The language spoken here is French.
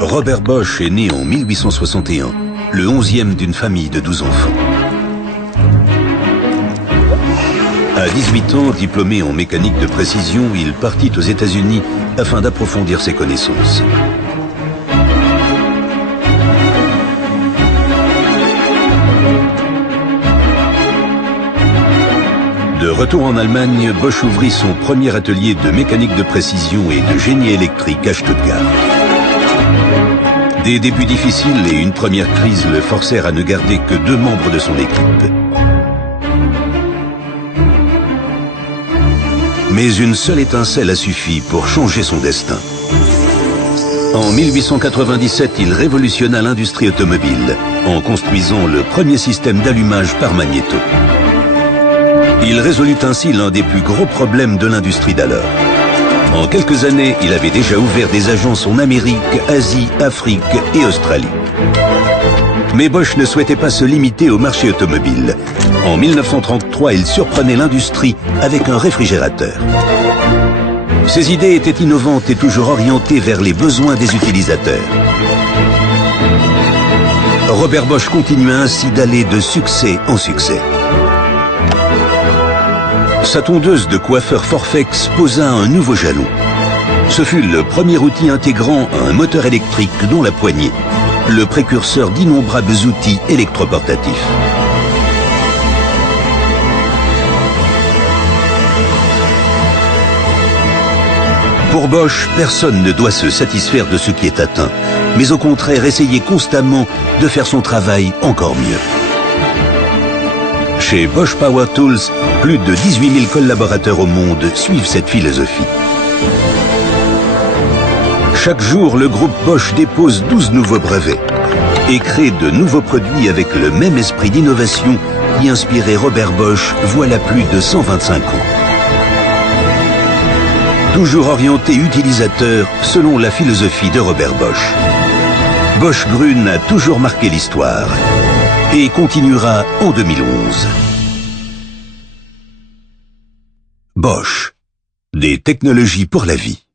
Robert Bosch est né en 1861, le 11e d'une famille de 12 enfants. À 18 ans, diplômé en mécanique de précision, il partit aux États-Unis afin d'approfondir ses connaissances. De retour en Allemagne, Bosch ouvrit son premier atelier de mécanique de précision et de génie électrique à Stuttgart. Des débuts difficiles et une première crise le forcèrent à ne garder que 2 membres de son équipe. Mais une seule étincelle a suffi pour changer son destin. En 1897, il révolutionna l'industrie automobile en construisant le premier système d'allumage par magnéto. Il résolut ainsi l'un des plus gros problèmes de l'industrie d'alors. En quelques années, il avait déjà ouvert des agences en Amérique, Asie, Afrique et Australie. Mais Bosch ne souhaitait pas se limiter au marché automobile. En 1933, il surprenait l'industrie avec un réfrigérateur. Ses idées étaient innovantes et toujours orientées vers les besoins des utilisateurs. Robert Bosch continua ainsi d'aller de succès en succès. Sa tondeuse de coiffeur Forfex posa un nouveau jalon. Ce fut le premier outil intégrant un moteur électrique dont la poignée, le précurseur d'innombrables outils électroportatifs. Pour Bosch, personne ne doit se satisfaire de ce qui est atteint, mais au contraire essayer constamment de faire son travail encore mieux. Chez Bosch Power Tools, plus de 18 000 collaborateurs au monde suivent cette philosophie. Chaque jour, le groupe Bosch dépose 12 nouveaux brevets et crée de nouveaux produits avec le même esprit d'innovation qui inspirait Robert Bosch voilà plus de 125 ans. Toujours orienté utilisateur selon la philosophie de Robert Bosch. Bosch Grün a toujours marqué l'histoire et continuera en 2011. Bosch, des technologies pour la vie.